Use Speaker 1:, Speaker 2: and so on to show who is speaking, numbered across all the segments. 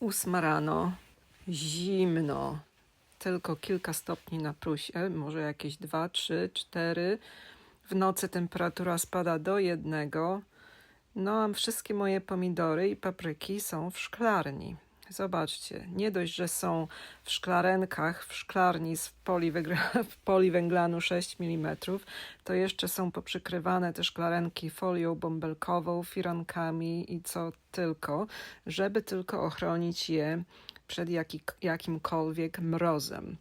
Speaker 1: Ósma rano, zimno, tylko kilka stopni na plusie, może jakieś dwa, trzy, cztery. W nocy temperatura spada do jednego. No a wszystkie moje pomidory i papryki są w szklarni. Zobaczcie, nie dość, że są w szklarenkach, w szklarni z poliwęglanu 6 mm, to jeszcze są poprzykrywane te szklarenki folią bąbelkową, firankami i co tylko, żeby tylko ochronić je przed jaki, jakimkolwiek mrozem.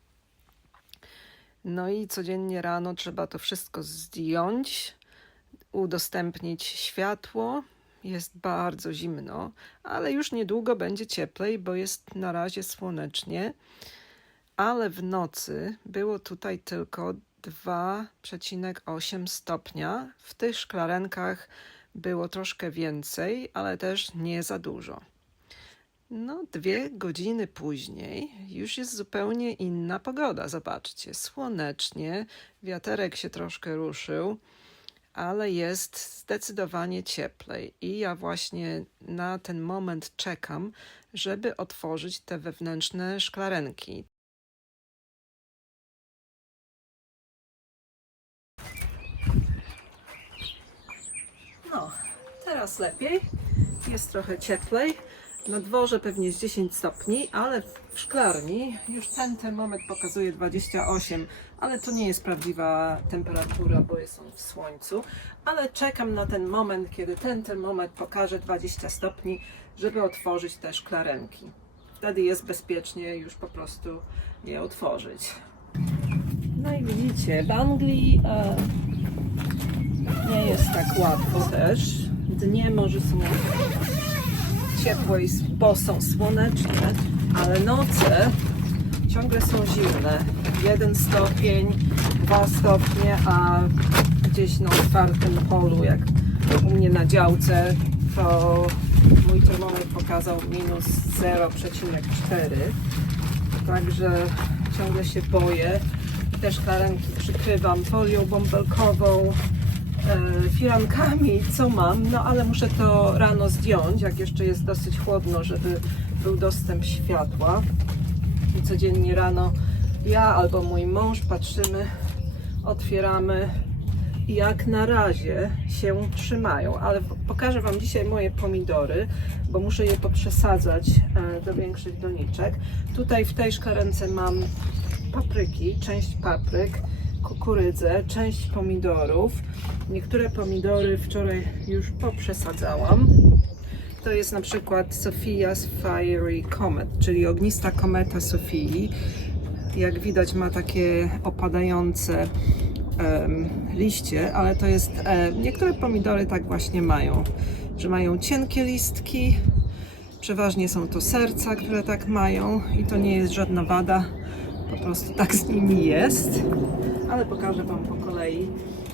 Speaker 1: No i codziennie rano trzeba to wszystko zdjąć, udostępnić światło. Jest bardzo zimno, ale już niedługo będzie cieplej, bo jest na razie słonecznie. Ale w nocy było tutaj tylko 2,8 stopnia. W tych szklarenkach było troszkę więcej, ale też nie za dużo. No, dwie godziny później już jest zupełnie inna pogoda. Zobaczcie, słonecznie, wiaterek się troszkę ruszył, ale jest zdecydowanie cieplej. I ja właśnie na ten moment czekam, żeby otworzyć te wewnętrzne szklarenki. No, teraz lepiej. Jest trochę cieplej. Na dworze pewnie jest 10 stopni, ale w szklarni już ten termometr pokazuje 28, ale to nie jest prawdziwa temperatura, bo są w słońcu. Ale czekam na ten moment, kiedy ten termometr pokaże 20 stopni, żeby otworzyć te szklarenki. Wtedy jest bezpiecznie już po prostu je otworzyć. No i widzicie, w Anglii e, nie jest tak łatwo też. Dnie może są ciepłe, i- bo są słoneczne, ale noce ciągle są zimne. Jeden stopień, dwa stopnie, a gdzieś na otwartym polu, jak u mnie na działce, to mój termometr pokazał minus 0,4. Także ciągle się boję. Te szklarenki przykrywam folią bąbelkową, firankami, co mam, no ale muszę to rano zdjąć, jak jeszcze jest dosyć chłodno, żeby był dostęp światła. I codziennie rano ja albo mój mąż patrzymy, otwieramy i jak na razie się trzymają, ale pokażę Wam dzisiaj moje pomidory, bo muszę je poprzesadzać e, do większych doniczek. Tutaj w tej szklarence mam papryki, część papryk, kukurydzę, część pomidorów. Niektóre pomidory wczoraj już poprzesadzałam. To jest na przykład Sophia's Fiery Comet, czyli ognista kometa Sofii. Jak widać ma takie opadające em, liście, ale to jest, e, niektóre pomidory tak właśnie mają, że mają cienkie listki, przeważnie są to serca, które tak mają i to nie jest żadna wada, po prostu tak z nimi jest, ale pokażę Wam po kolei,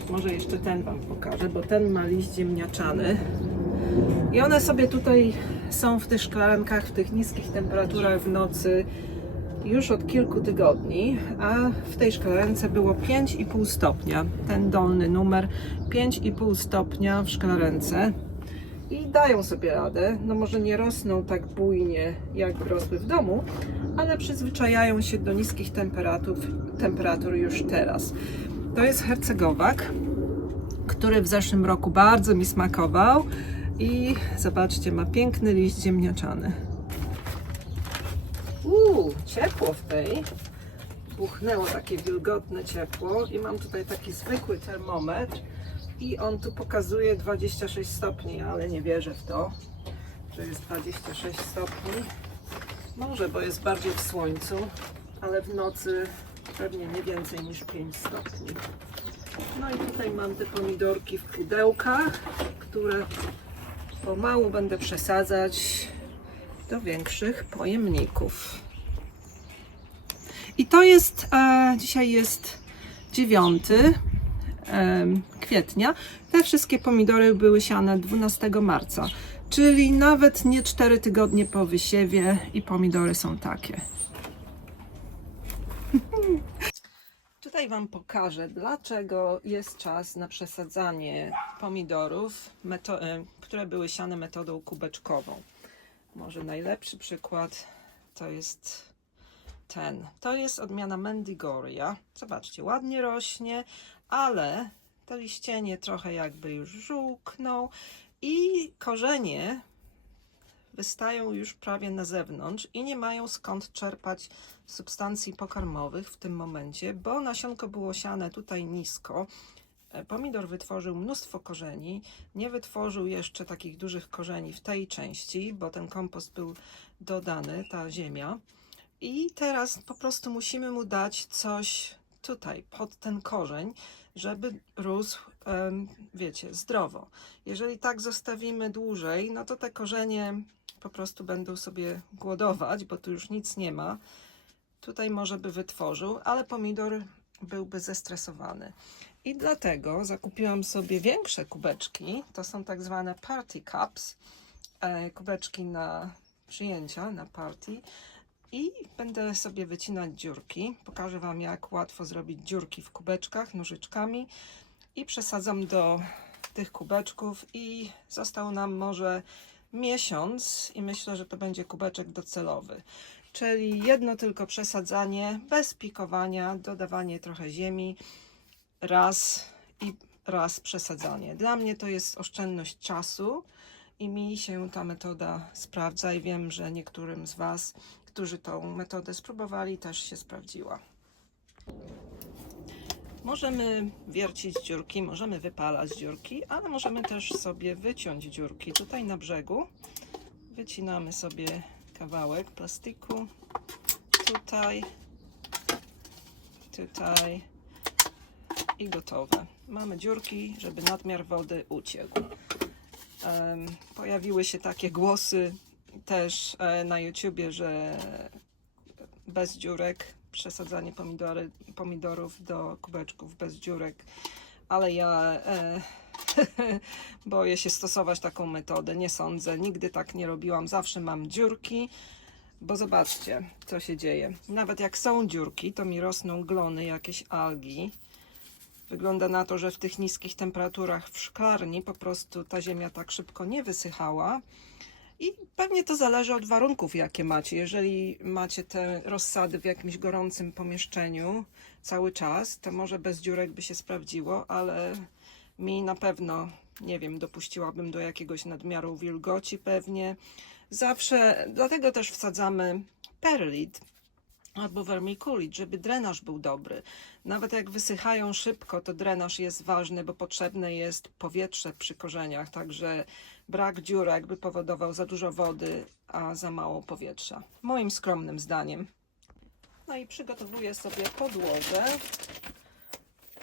Speaker 1: może jeszcze ten Wam pokażę, bo ten ma liść ziemniaczany i one sobie tutaj są w tych szklarenkach, w tych niskich temperaturach w nocy już od kilku tygodni, a w tej szklarence było 5,5 stopnia. Ten dolny numer 5,5 stopnia w szklarence. I dają sobie radę. No może nie rosną tak bujnie, jak rosły w domu, ale przyzwyczajają się do niskich temperatur, temperatur już teraz. To jest hercegowak, który w zeszłym roku bardzo mi smakował. I zobaczcie, ma piękny liść ziemniaczany. Uuu, ciepło w tej. Buchnęło takie wilgotne ciepło i mam tutaj taki zwykły termometr i on tu pokazuje 26 stopni, ale nie wierzę w to, że jest 26 stopni. Może, bo jest bardziej w słońcu, ale w nocy pewnie nie więcej niż 5 stopni. No i tutaj mam te pomidorki w pudełkach, które pomału będę przesadzać do większych pojemników. I to jest, e, dzisiaj jest 9 em, kwietnia. Te wszystkie pomidory były siane 12 marca, czyli nawet nie 4 tygodnie po wysiewie i pomidory są takie. Tutaj Wam pokażę, dlaczego jest czas na przesadzanie pomidorów, e, które były siane metodą kubeczkową. Może najlepszy przykład to jest ten. To jest odmiana Mendigoria. Zobaczcie, ładnie rośnie, ale to liścienie trochę jakby już żółknął i korzenie wystają już prawie na zewnątrz i nie mają skąd czerpać substancji pokarmowych w tym momencie, bo nasionko było siane tutaj nisko. E, Pomidor wytworzył mnóstwo korzeni, nie wytworzył jeszcze takich dużych korzeni w tej części, bo ten kompost był dodany, ta ziemia. I teraz po prostu musimy mu dać coś tutaj, pod ten korzeń, żeby rósł, wiecie, zdrowo. Jeżeli tak zostawimy dłużej, no to te korzenie po prostu będą sobie głodować, bo tu już nic nie ma. Tutaj może by wytworzył, ale pomidor byłby zestresowany. I dlatego zakupiłam sobie większe kubeczki. To są tak zwane party cups, e, kubeczki na przyjęcia, na party. I będę sobie wycinać dziurki. Pokażę Wam, jak łatwo zrobić dziurki w kubeczkach nożyczkami. I przesadzam do tych kubeczków i został nam może miesiąc i myślę, że to będzie kubeczek docelowy. Czyli jedno tylko przesadzanie, bez pikowania, dodawanie trochę ziemi, raz i raz przesadzanie. Dla mnie to jest oszczędność czasu i mi się ta metoda sprawdza i wiem, że niektórym z Was, którzy tą metodę spróbowali, też się sprawdziła. Możemy wiercić dziurki, możemy wypalać dziurki, ale możemy też sobie wyciąć dziurki. Tutaj na brzegu wycinamy sobie kawałek plastiku. Tutaj, tutaj i gotowe. Mamy dziurki, żeby nadmiar wody uciekł. Pojawiły się takie głosy też e, na YouTubie, że bez dziurek przesadzanie pomidory, pomidorów do kubeczków bez dziurek, ale ja e, boję się stosować taką metodę. Nie sądzę, nigdy tak nie robiłam. Zawsze mam dziurki, bo zobaczcie, co się dzieje. Nawet jak są dziurki, to mi rosną glony, jakieś algi. Wygląda na to, że w tych niskich temperaturach w szklarni po prostu ta ziemia tak szybko nie wysychała. I pewnie to zależy od warunków, jakie macie. Jeżeli macie te rozsady w jakimś gorącym pomieszczeniu cały czas, to może bez dziurek by się sprawdziło, ale mi na pewno, nie wiem, dopuściłabym do jakiegoś nadmiaru wilgoci pewnie. Zawsze, dlatego też wsadzamy perlit albo vermiculit, żeby drenaż był dobry. Nawet jak wysychają szybko, to drenaż jest ważny, bo potrzebne jest powietrze przy korzeniach, także brak dziurek by powodował za dużo wody, a za mało powietrza. Moim skromnym zdaniem. No i przygotowuję sobie podłogę.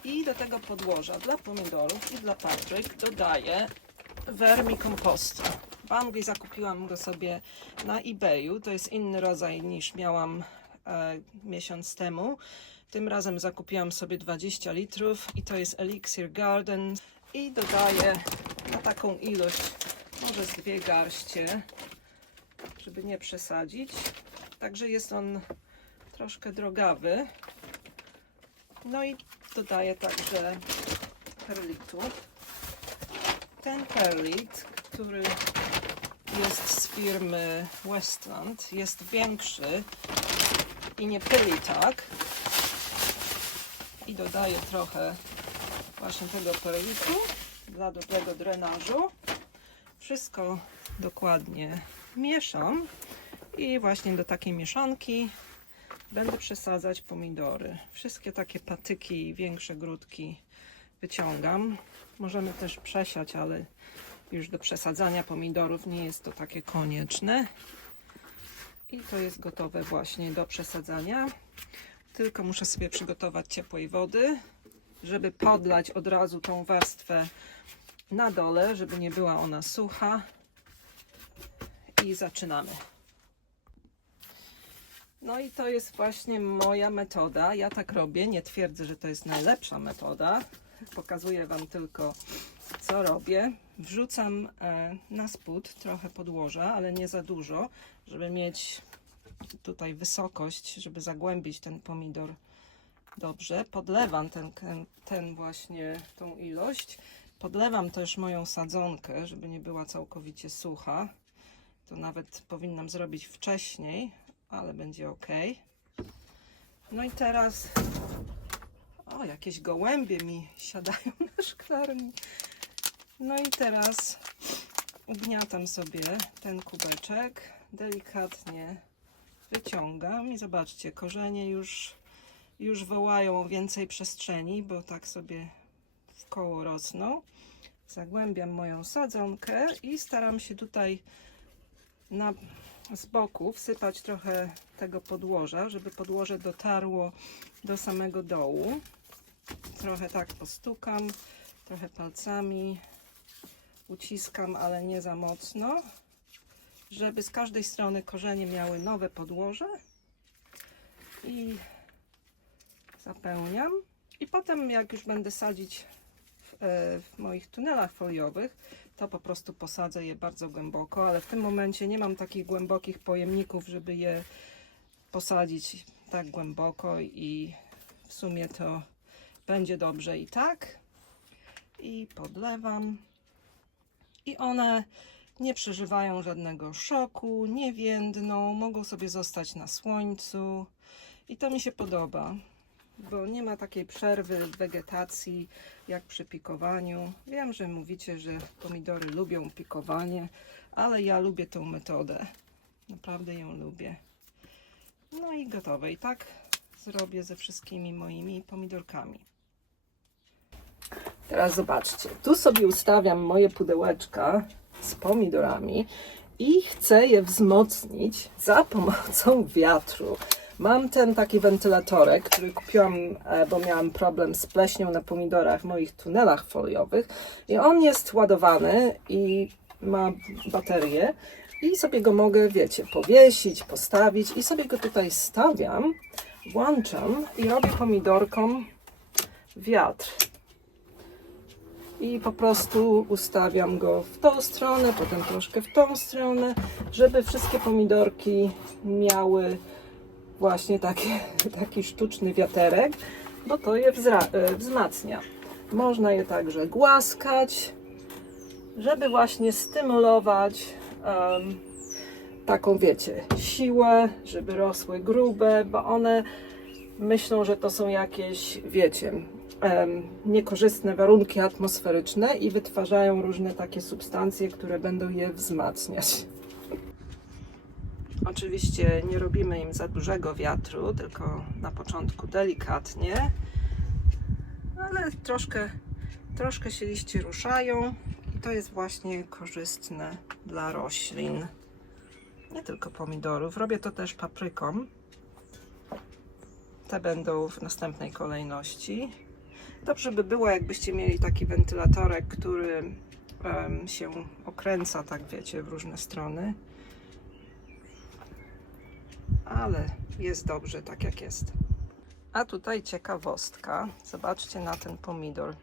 Speaker 1: I do tego podłoża dla pomidorów i dla papryk dodaję vermikompostu. W Anglii zakupiłam go sobie na eBayu. To jest inny rodzaj niż miałam e, miesiąc temu. Tym razem zakupiłam sobie 20 litrów i to jest Elixir Garden i dodaję na taką ilość może z dwie garście, żeby nie przesadzić. Także jest on troszkę drogawy. No i dodaję także perlitu. Ten perlit, który jest z firmy Westland, jest większy i nie pyli tak. I dodaję trochę właśnie tego perlitu dla dobrego drenażu. Wszystko dokładnie mieszam i właśnie do takiej mieszanki będę przesadzać pomidory. Wszystkie takie patyki, większe grudki wyciągam. Możemy też przesiać, ale już do przesadzania pomidorów nie jest to takie konieczne. I to jest gotowe właśnie do przesadzania. Tylko muszę sobie przygotować ciepłej wody, żeby podlać od razu tą warstwę na dole, żeby nie była ona sucha. I zaczynamy. No i to jest właśnie moja metoda. Ja tak robię. Nie twierdzę, że to jest najlepsza metoda. Pokazuję Wam tylko, co robię. Wrzucam e, na spód trochę podłoża, ale nie za dużo, żeby mieć tutaj wysokość, żeby zagłębić ten pomidor dobrze. Podlewam ten, ten, właśnie tą ilość. Podlewam też moją sadzonkę, żeby nie była całkowicie sucha. To nawet powinnam zrobić wcześniej, ale będzie ok. No i teraz. O, jakieś gołębie mi siadają na szklarni. No i teraz ugniatam sobie ten kubeczek, delikatnie wyciągam i zobaczcie, korzenie już, już wołają o więcej przestrzeni, bo tak sobie w koło rosną. Zagłębiam moją sadzonkę i staram się tutaj na, z boku wsypać trochę tego podłoża, żeby podłoże dotarło do samego dołu. Trochę tak postukam, trochę palcami uciskam, ale nie za mocno, żeby z każdej strony korzenie miały nowe podłoże i zapełniam. I potem, jak już będę sadzić w, e, w moich tunelach foliowych, to po prostu posadzę je bardzo głęboko, ale w tym momencie nie mam takich głębokich pojemników, żeby je posadzić tak głęboko i w sumie to będzie dobrze i tak. I podlewam. I one nie przeżywają żadnego szoku, nie więdną, mogą sobie zostać na słońcu. I to mi się podoba, bo nie ma takiej przerwy wegetacji jak przy pikowaniu. Wiem, że mówicie, że pomidory lubią pikowanie, ale ja lubię tą metodę. Naprawdę ją lubię. No i gotowe. I tak zrobię ze wszystkimi moimi pomidorkami. Teraz zobaczcie, tu sobie ustawiam moje pudełeczka z pomidorami i chcę je wzmocnić za pomocą wiatru. Mam ten taki wentylatorek, który kupiłam, e, bo miałam problem z pleśnią na pomidorach w moich tunelach foliowych i on jest ładowany i ma baterię i sobie go mogę, wiecie, powiesić, postawić i sobie go tutaj stawiam, włączam i robię pomidorkom wiatr. I po prostu ustawiam go w tą stronę, potem troszkę w tą stronę, żeby wszystkie pomidorki miały właśnie taki, taki sztuczny wiaterek, bo to je e, wzmacnia. Można je także głaskać, żeby właśnie stymulować em, taką, wiecie, siłę, żeby rosły grube, bo one myślą, że to są jakieś, wiecie, em, niekorzystne warunki atmosferyczne i wytwarzają różne takie substancje, które będą je wzmacniać. Oczywiście nie robimy im za dużego wiatru, tylko na początku delikatnie, ale troszkę, troszkę się liście ruszają i to jest właśnie korzystne dla roślin. Nie tylko pomidorów, robię to też paprykom. Te będą w następnej kolejności. Dobrze by było, jakbyście mieli taki wentylatorek, który em, się okręca, tak wiecie, w różne strony. Ale jest dobrze, tak jak jest. A tutaj ciekawostka. Zobaczcie na ten pomidor.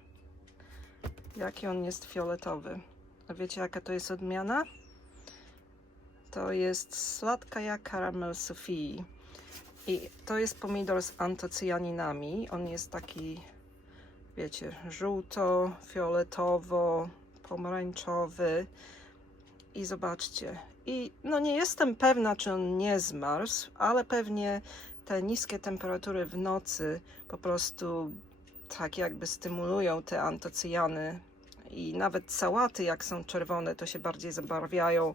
Speaker 1: Jaki on jest fioletowy. A wiecie, jaka to jest odmiana? To jest Sladkaja Caramel Sofii. I to jest pomidor z antocyjaninami. On jest taki, wiecie, żółto, fioletowo, pomarańczowy. I zobaczcie. I no nie jestem pewna, czy on nie zmarzł, ale pewnie te niskie temperatury w nocy po prostu tak jakby stymulują te antocyjany. I nawet sałaty, jak są czerwone, to się bardziej zabarwiają,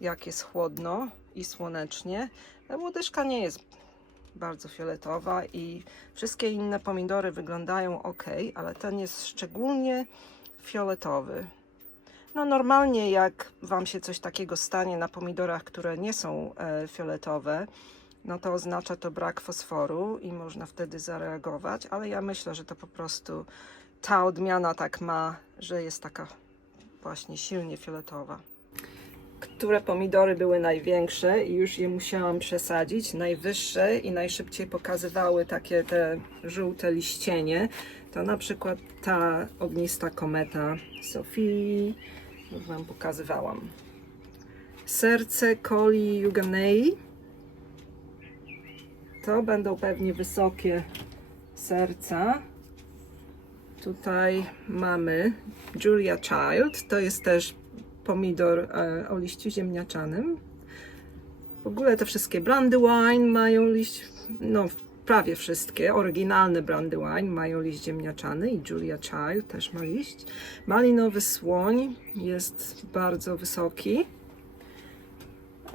Speaker 1: jak jest chłodno i słonecznie. A łodyżka nie jest bardzo fioletowa i wszystkie inne pomidory wyglądają ok, ale ten jest szczególnie fioletowy. No normalnie jak Wam się coś takiego stanie na pomidorach, które nie są e, fioletowe, no to oznacza to brak fosforu i można wtedy zareagować, ale ja myślę, że to po prostu ta odmiana tak ma, że jest taka właśnie silnie fioletowa. Które pomidory były największe i już je musiałam przesadzić, najwyższe i najszybciej pokazywały takie te żółte liścienie, to na przykład ta ognista kometa Sofii, już Wam pokazywałam. Serce Coli Juganei. To będą pewnie wysokie serca. Tutaj mamy Julia Child. To jest też pomidor e, o liściu ziemniaczanym. W ogóle te wszystkie Brandywine mają liść, no prawie wszystkie, oryginalne Brandywine mają liść ziemniaczany i Julia Child też ma liść. Malinowy słoń jest bardzo wysoki.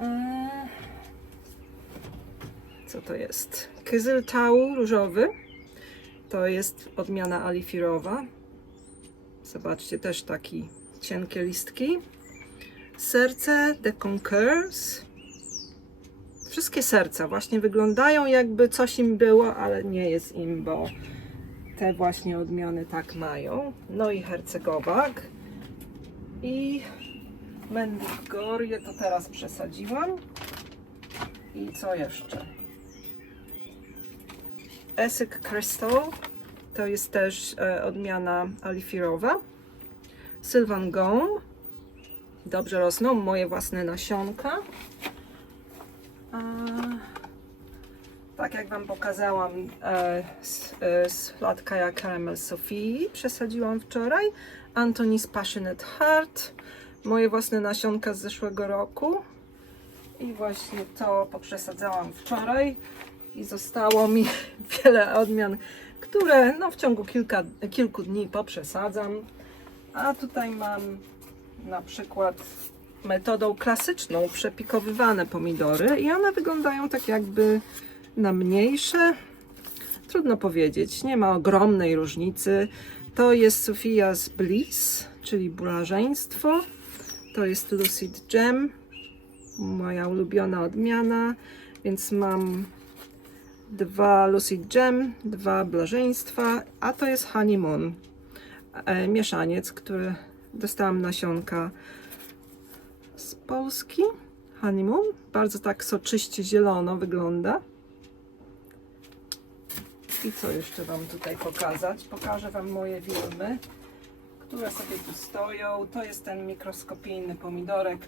Speaker 1: Eee, Co to jest? Kyzyltau różowy. To jest odmiana alifirowa. Zobaczcie, też taki cienkie listki. Serce The Conquers. Wszystkie serca właśnie wyglądają jakby coś im było, ale nie jest im, bo te właśnie odmiany tak mają. No i Hercegowak. I Mendigorię to teraz przesadziłam. I co jeszcze? Essek Crystal to jest też e, odmiana alifirowa. Sylvan Gome. Dobrze rosną moje własne nasionka. Tak jak Wam pokazałam, e, e, Sladkaja Caramel Sofii przesadziłam wczoraj. Anthony's Passionate Heart. Moje własne nasionka z zeszłego roku. I właśnie to poprzesadzałam wczoraj. I zostało mi wiele odmian, które no, w ciągu kilka, kilku dni poprzesadzam. A tutaj mam na przykład metodą klasyczną przepikowywane pomidory i one wyglądają tak jakby na mniejsze. Trudno powiedzieć, nie ma ogromnej różnicy. To jest Sophia's Bliss, czyli błażeństwo. To jest Lucid Gem, moja ulubiona odmiana, więc mam dwa Lucid Gem, dwa Blażeństwa, a to jest Honeymoon, e, mieszaniec, który dostałam nasionka z Polski. Honeymoon, bardzo tak soczyście zielono wygląda. I co jeszcze Wam tutaj pokazać? Pokażę Wam moje wilmy, które sobie tu stoją. To jest ten mikroskopijny pomidorek.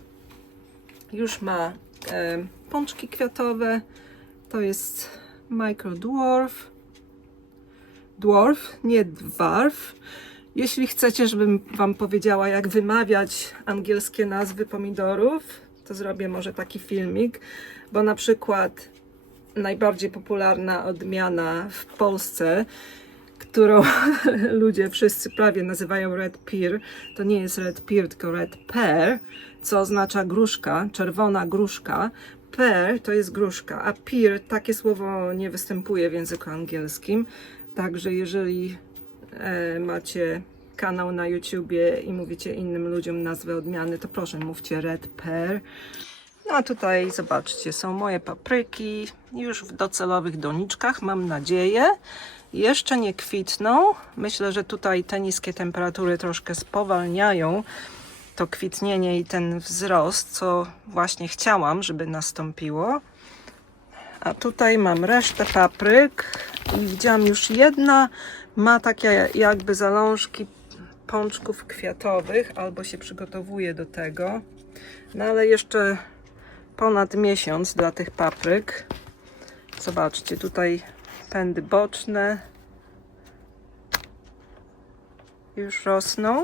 Speaker 1: Już ma e, pączki kwiatowe. To jest Micro Dwarf. Dwarf, nie dwarf. Jeśli chcecie, żebym Wam powiedziała, jak wymawiać angielskie nazwy pomidorów, to zrobię może taki filmik, bo na przykład najbardziej popularna odmiana w Polsce, którą ludzie wszyscy prawie nazywają red pear, to nie jest red pear, tylko red pear, co oznacza gruszka, czerwona gruszka. Pear to jest gruszka, a pear takie słowo nie występuje w języku angielskim. Także jeżeli macie kanał na YouTubie i mówicie innym ludziom nazwę odmiany, to proszę mówcie red pear. No a tutaj zobaczcie, są moje papryki już w docelowych doniczkach, mam nadzieję. Jeszcze nie kwitną. Myślę, że tutaj te niskie temperatury troszkę spowalniają to kwitnienie i ten wzrost, co właśnie chciałam, żeby nastąpiło. A tutaj mam resztę papryk i widziałam już jedna ma takie jakby zalążki pączków kwiatowych, albo się przygotowuje do tego. No ale jeszcze ponad miesiąc dla tych papryk. Zobaczcie, tutaj pędy boczne już rosną.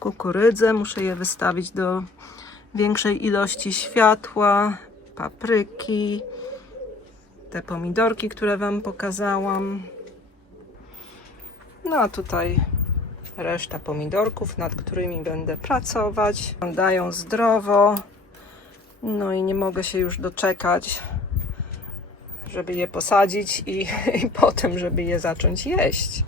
Speaker 1: Kukurydze muszę je wystawić do większej ilości światła, papryki, te pomidorki, które Wam pokazałam. No a tutaj reszta pomidorków, nad którymi będę pracować. Wyglądają zdrowo. No i nie mogę się już doczekać, żeby je posadzić i, i potem, żeby je zacząć jeść.